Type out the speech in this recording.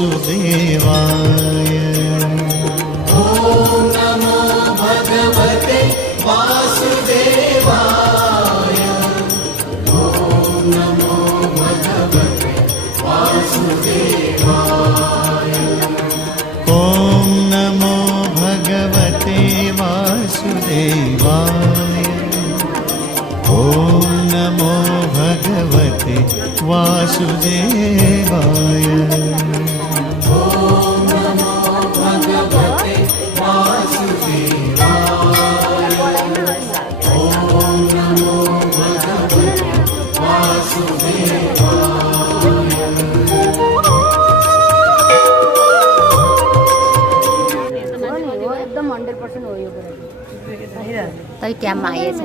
वासुदेवाय। ॐ नमो भगवते वासुदेवाय। ॐ नमो भगवते वासुदेवाय। ॐ नमो भगवते वासुदेवाय। ॐ नमो भगवते वासुदेवाय। ॐ नमो भगवते वासुदेवाय। ॐ नमो भगवते वासुदेवाय। एकदम 100% हो यो तै टाइममा आएछ।